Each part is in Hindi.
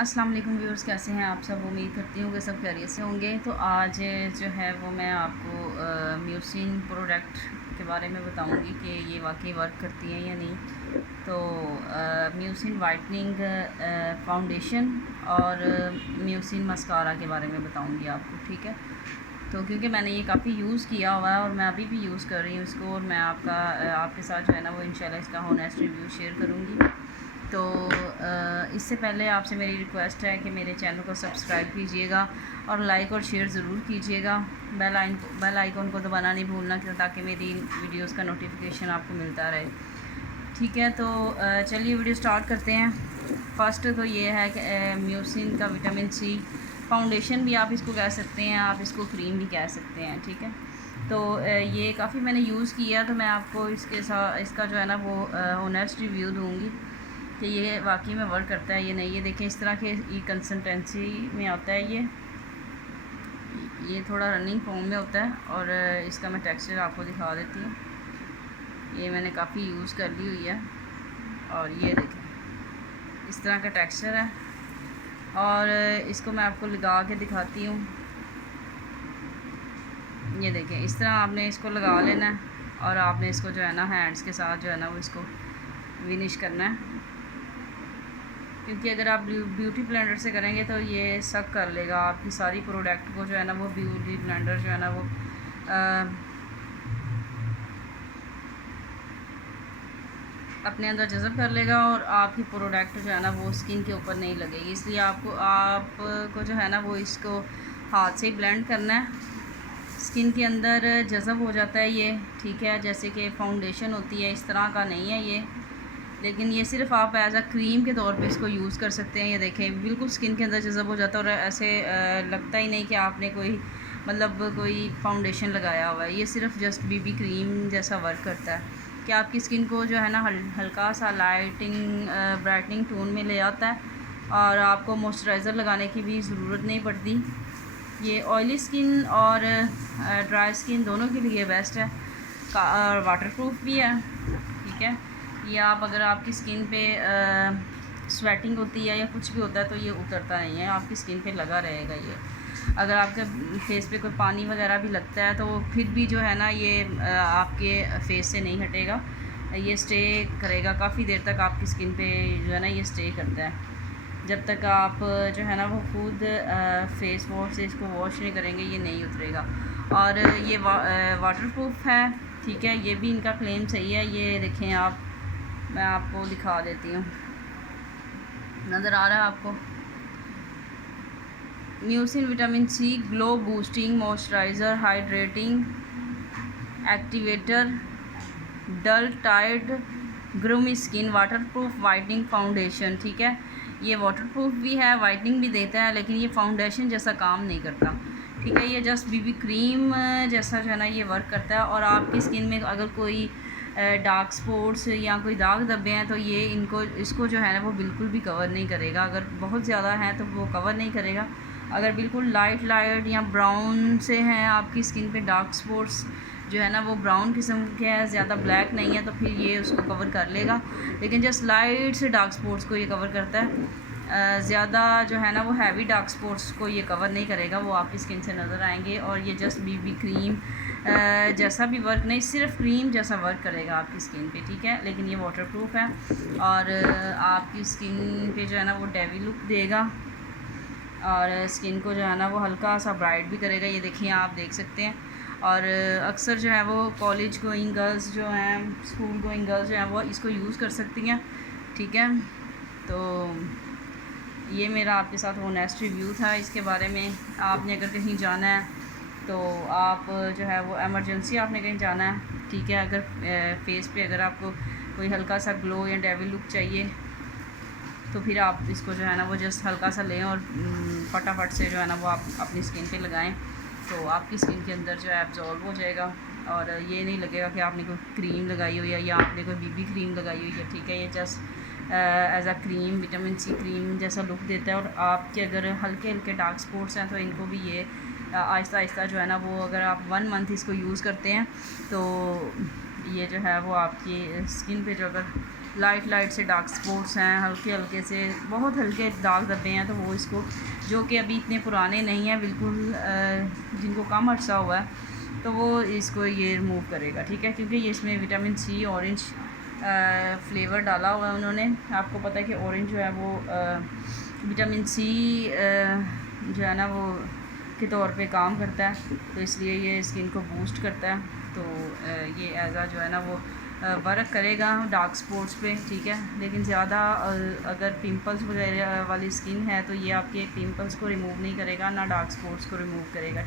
अस्सलाम वालेकुम व्यूअर्स, कैसे हैं आप सब। उम्मीद करती हूँ कि सब खैरियत से होंगे। तो आज जो है वो मैं आपको म्यूसिन प्रोडक्ट के बारे में बताऊँगी कि ये वाकई वर्क करती हैं या नहीं। तो म्यूसिन वाइटनिंग फाउंडेशन और म्यूसिन मस्कारा के बारे में बताऊँगी आपको, ठीक है। तो क्योंकि मैंने ये काफ़ी यूज़ किया हुआ है और मैं अभी भी यूज़ कर रही हूँ इसको, और मैं आपके साथ जो है ना वो इंशाल्लाह इसका ऑनेस्ट रिव्यू शेयर करूँगी। तो इससे पहले आपसे मेरी रिक्वेस्ट है कि मेरे चैनल को सब्सक्राइब कीजिएगा और लाइक और शेयर ज़रूर कीजिएगा। बेल आइकन को दबाना नहीं भूलना ताकि मेरी वीडियोस का नोटिफिकेशन आपको मिलता रहे, ठीक है। तो चलिए वीडियो स्टार्ट करते हैं। फर्स्ट तो ये है कि म्यूसिन का विटामिन सी फाउंडेशन भी आप इसको कह सकते हैं, आप इसको क्रीम भी कह सकते हैं, ठीक है। तो ये काफ़ी मैंने यूज़ किया, तो मैं आपको इसके साथ इसका जो है ना वो ऑनेस्ट रिव्यू दूँगी कि ये वाकई में वर्क करता है ये नहीं। ये देखें, इस तरह के ये कंसिस्टेंसी में आता है। ये थोड़ा रनिंग फॉर्म में होता है, और इसका मैं टेक्सचर आपको दिखा देती हूँ। ये मैंने काफ़ी यूज़ कर ली हुई है, और ये देखें इस तरह का टेक्सचर है। और इसको मैं आपको लगा के दिखाती हूँ। ये देखें, इस तरह आपने इसको लगा लेना है, और आपने इसको जो है ना हैंड्स के साथ जो है ना वो इसको विनिश करना है। क्योंकि अगर आप ब्यूटी ब्लेंडर से करेंगे तो ये सक कर लेगा आपकी सारी प्रोडक्ट को, जो है ना वो ब्यूटी ब्लेंडर जो है ना वो अपने अंदर जज़ब कर लेगा, और आपकी प्रोडक्ट जो है ना वो स्किन के ऊपर नहीं लगेगी। इसलिए आपको जो है ना वो इसको हाथ से ही ब्लेंड करना है। स्किन के अंदर जज़ब हो जाता है ये, ठीक है। जैसे कि फाउंडेशन होती है इस तरह का नहीं है ये, लेकिन ये सिर्फ आप एज अ क्रीम के तौर पे इसको यूज़ कर सकते हैं। ये देखें, बिल्कुल स्किन के अंदर जज़ब हो जाता है, और ऐसे लगता ही नहीं कि आपने कोई फाउंडेशन लगाया हुआ है। ये सिर्फ जस्ट बीबी क्रीम जैसा वर्क करता है कि आपकी स्किन को जो है ना हल्का सा ब्राइटनिंग टोन में ले आता है, और आपको मॉइस्चराइज़र लगाने की भी ज़रूरत नहीं पड़ती। ये ऑयली स्किन और ड्राई स्किन दोनों के लिए बेस्ट है। वाटरप्रूफ भी है, ठीक है। ये आप अगर आपकी स्किन पे स्वेटिंग होती है या कुछ भी होता है तो ये उतरता नहीं है, आपकी स्किन पे लगा रहेगा ये। अगर आपके फेस पे कोई पानी वगैरह भी लगता है तो फिर भी जो है ना ये आपके फेस से नहीं हटेगा, ये स्टे करेगा काफ़ी देर तक आपकी स्किन पे जो है ना ये स्टे करता है। जब तक आप जो है ना वो खुद फेस वॉश से इसको वॉश नहीं करेंगे ये नहीं उतरेगा। और ये वाटरप्रूफ है, ठीक है। ये भी इनका क्लेम सही है। ये देखें आप, मैं आपको दिखा देती हूँ, नज़र आ रहा है आपको। Mucin vitamin c glow boosting moisturiser hydrating activator dull टाइड gloomy skin waterproof whitening foundation, ठीक है। ये वाटरप्रूफ भी है, वाइटनिंग भी देता है, लेकिन ये फाउंडेशन जैसा काम नहीं करता, ठीक है। ये जस्ट बीबी क्रीम जैसा जो है ना ये वर्क करता है। और आपकी स्किन में अगर कोई डार्क स्पॉट्स या कोई दाग धब्बे हैं तो ये इसको जो है ना वो बिल्कुल भी कवर नहीं करेगा। अगर बहुत ज़्यादा है तो वो कवर नहीं करेगा। अगर बिल्कुल लाइट या ब्राउन से हैं आपकी स्किन पे डार्क स्पॉट्स जो है ना वो ब्राउन किस्म के हैं, ज़्यादा ब्लैक नहीं है, तो फिर ये उसको कवर कर लेगा। लेकिन जस्ट लाइट से डार्क स्पॉट्स को ये कवर करता है। ज़्यादा जो है ना वो हैवी डार्क स्पॉट्स को ये कवर नहीं करेगा, वो आपकी स्किन से नज़र आएंगे। और ये जस्ट बीबी क्रीम जैसा भी वर्क नहीं, सिर्फ क्रीम जैसा वर्क करेगा आपकी स्किन पे, ठीक है। लेकिन ये वाटरप्रूफ है, और आपकी स्किन पे जो है ना वो डेवी लुक देगा, और स्किन को जो है ना वो हल्का सा ब्राइट भी करेगा। ये देखिए, आप देख सकते हैं। और अक्सर जो है वो कॉलेज गोइंग गर्ल्स जो हैं, स्कूल गोइंग गर्ल्स जो हैं वो इसको यूज़ कर सकती हैं, ठीक है। तो ये मेरा आपके साथ ऑनेस्ट रिव्यू था इसके बारे में। आपने अगर कहीं जाना है तो आप जो है वो एमरजेंसी आपने कहीं जाना है, ठीक है। अगर फेस पे अगर आपको कोई हल्का सा ग्लो या डेविल लुक चाहिए तो फिर आप इसको जो है ना वो जस्ट हल्का सा लें, और फटाफट से जो है ना वो आप अपनी स्किन पे लगाएं, तो आपकी स्किन के अंदर जो है एब्जॉर्ब हो जाएगा। और ये नहीं लगेगा कि आपने कोई क्रीम लगाई हुई है या आपने कोई बीबी क्रीम लगाई हुई है, ठीक है। ये just as a cream, vitamin C cream जैसा लुक देता है। और आपके अगर हल्के हल्के डार्क स्पॉट्स हैं तो इनको भी ये आहिस्ता आहिस्ता जो है ना वो, अगर आप 1 मंथ इसको यूज़ करते हैं तो ये जो है वो आपकी स्किन पे जो अगर लाइट लाइट से डार्क स्पॉट्स हैं, हल्के हल्के से बहुत हल्के दाग धब्बे हैं, तो वो इसको जो कि अभी इतने पुराने नहीं हैं बिल्कुल, जिनको कम अर्सा हुआ है, तो वो इसको ये रिमूव करेगा, ठीक है। क्योंकि ये इसमें विटामिन सी ऑरेंज फ्लेवर डाला हुआ है उन्होंने। आपको पता है कि ऑरेंज जो है वो विटामिन सी जो है ना वो के तौर पे काम करता है, तो इसलिए ये स्किन को बूस्ट करता है। तो ये एज़ा जो है ना वो वर्क करेगा डार्क स्पॉट्स पे, ठीक है। लेकिन ज़्यादा अगर पिंपल्स वगैरह वाली स्किन है तो ये आपके पिंपल्स को रिमूव नहीं करेगा, ना डार्क स्पॉट्स को रिमूव करेगा।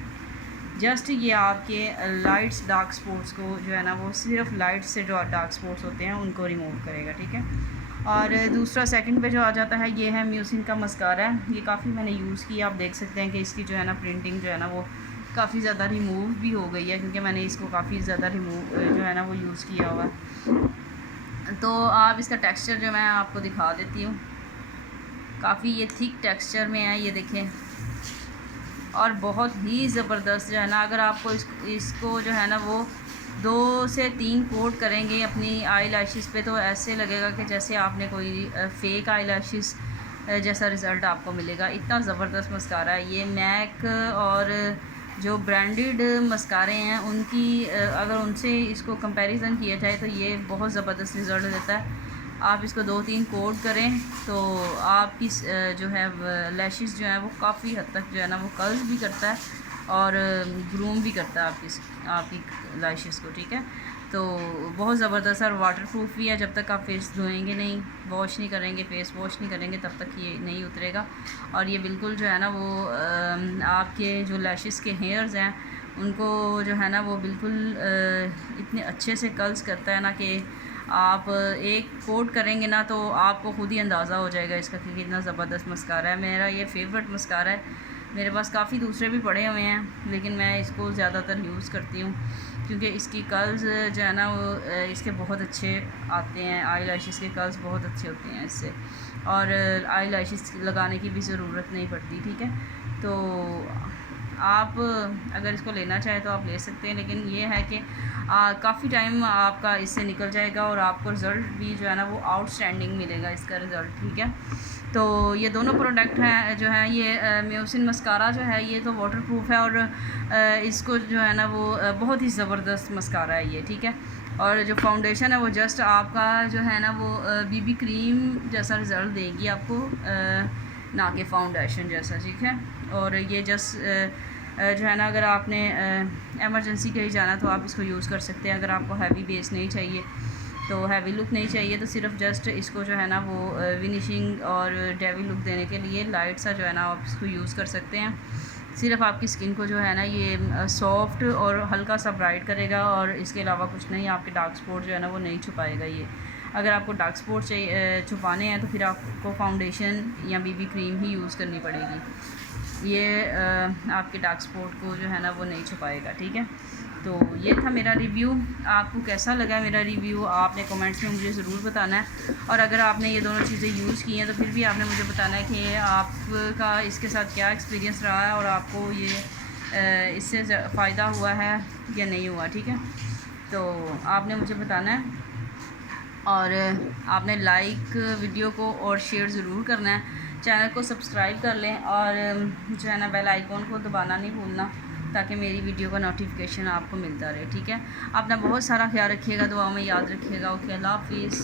जस्ट ये आपके लाइट्स डार्क स्पॉट्स को जो है ना वो सिर्फ लाइट से जो डार्क स्पॉट्स होते हैं उनको रिमूव करेगा, ठीक है। और दूसरा सेकंड पे जो आ जाता है ये है म्यूसिन का मस्कारा है। ये काफ़ी मैंने यूज़ किया, आप देख सकते हैं कि इसकी जो है ना प्रिंटिंग जो है ना वो काफ़ी ज़्यादा रिमूव भी हो गई है, क्योंकि मैंने इसको काफ़ी ज़्यादा रिमूव जो है ना वो यूज़ किया हुआ है। तो आप इसका टेक्सचर जो मैं आपको दिखा देती हूँ, काफ़ी ये थिक टेक्सचर में है, ये देखें, और बहुत ही ज़बरदस्त जो है ना। अगर आपको इसको जो है ना वो 2 से 3 कोट करेंगे अपनी आई लैशेस पे, तो ऐसे लगेगा कि जैसे आपने कोई फ़ेक आई लैशेस जैसा रिज़ल्ट आपको मिलेगा। इतना ज़बरदस्त मस्कारा है ये। मैक और जो ब्रांडेड मस्कारे हैं उनकी अगर उनसे इसको कंपैरिजन किया जाए तो ये बहुत ज़बरदस्त रिज़ल्ट देता है। आप इसको 2-3 कोट करें तो आपकी जो है लैशेस जो है वो काफ़ी हद तक जो है ना वो कर्ल्स भी करता है और ग्रूम भी करता है आपकी लैशेस को, ठीक है। तो बहुत ज़बरदस्त और वाटर प्रूफ भी है। जब तक आप फेस धोएंगे नहीं, वॉश नहीं करेंगे, फेस वॉश नहीं करेंगे, तब तक ये नहीं उतरेगा। और ये बिल्कुल जो है ना वो आपके जो लैशेस के हेयर्स हैं उनको जो है ना वो बिल्कुल इतने अच्छे से कर्ल्स करता है ना कि आप एक कोट करेंगे ना तो आपको खुद ही अंदाज़ा हो जाएगा इसका कि कितना ज़बरदस्त मस्कारा है। मेरा ये फेवरेट मस्कारा है। मेरे पास काफ़ी दूसरे भी पड़े हुए हैं, लेकिन मैं इसको ज़्यादातर यूज़ करती हूँ क्योंकि इसकी कर्ल्स जो है ना वो इसके बहुत अच्छे आते हैं। आई लैशेस के कर्ल्स बहुत अच्छे होते हैं इससे, और आई लैशेस लगाने की भी ज़रूरत नहीं पड़ती, ठीक है। तो आप अगर इसको लेना चाहें तो आप ले सकते हैं, लेकिन ये है कि काफ़ी टाइम आपका इससे निकल जाएगा और आपको रिज़ल्ट भी जो है ना वो आउटस्टैंडिंग मिलेगा इसका रिज़ल्ट, ठीक है। तो ये दोनों प्रोडक्ट हैं जो है ये म्यूसिन मस्कारा जो है ये तो वाटर प्रूफ है, और इसको जो है ना वो बहुत ही ज़बरदस्त मस्कारा है ये, ठीक है। और जो फाउंडेशन है वो जस्ट आपका जो है ना वो बीबी क्रीम जैसा रिज़ल्ट देगी आपको, ना कि फाउंडेशन जैसा, ठीक है। और ये जस्ट जो है ना अगर आपने एमरजेंसी कहीं जाना तो आप इसको यूज़ कर सकते हैं। अगर आपको हैवी बेस नहीं चाहिए, तो हैवी लुक नहीं चाहिए, तो सिर्फ जस्ट इसको जो है ना वो फिनिशिंग और डेवी लुक देने के लिए लाइट सा जो है ना आप इसको यूज़ कर सकते हैं। सिर्फ आपकी स्किन को जो है ना ये सॉफ्ट और हल्का सा ब्राइट करेगा, और इसके अलावा कुछ नहीं। आपके डार्क स्पॉट जो है ना वो नहीं छुपाएगा ये। अगर आपको डार्क स्पॉट चाहिए छुपाने हैं तो फिर आपको फाउंडेशन या बीबी क्रीम ही यूज़ करनी पड़ेगी। ये आपके डार्क स्पॉट को जो है ना वो नहीं छुपाएगा, ठीक है। तो ये था मेरा रिव्यू। आपको कैसा लगा मेरा रिव्यू आपने कमेंट्स में मुझे ज़रूर बताना है। और अगर आपने ये दोनों चीज़ें यूज़ की हैं तो फिर भी आपने मुझे बताना है कि आपका इसके साथ क्या एक्सपीरियंस रहा है और आपको ये इससे फ़ायदा हुआ है या नहीं हुआ, ठीक है। तो आपने मुझे बताना है, और आपने लाइक वीडियो को और शेयर ज़रूर करना है। चैनल को सब्सक्राइब कर लें और जो है ना बेल आइकॉन को दबाना नहीं भूलना, ताकि मेरी वीडियो का नोटिफिकेशन आपको मिलता रहे, ठीक है। अपना बहुत सारा ख्याल रखिएगा, दुआओं में याद रखिएगा। ओके, अल्लाह हाफिज़।